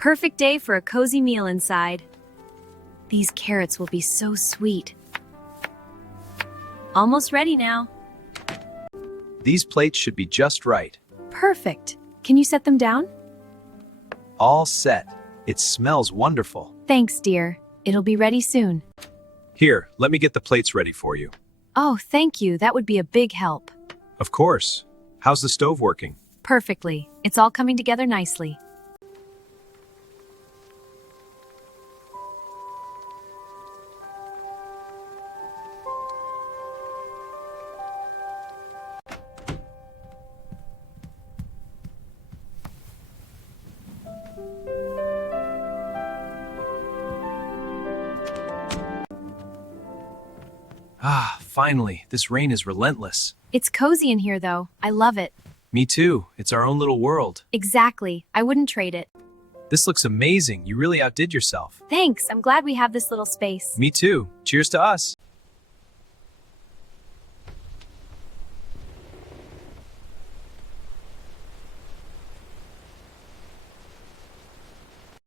Perfect day for a cozy meal inside. These carrots will be so sweet. Almost ready now. These plates should be just right. Perfect. Can you set them down? All set. It smells wonderful. Thanks, dear. It'll be ready soon. Here, let me get the plates ready for you. Oh, thank you. That would be a big help. Of course. How's the stove working? Perfectly. It's all coming together nicely. Ah, finally. This rain is relentless. It's cozy in here, though. I love it. Me too. It's our own little world. Exactly. I wouldn't trade it. This looks amazing. You really outdid yourself. Thanks. I'm glad we have this little space. Me too. Cheers to us.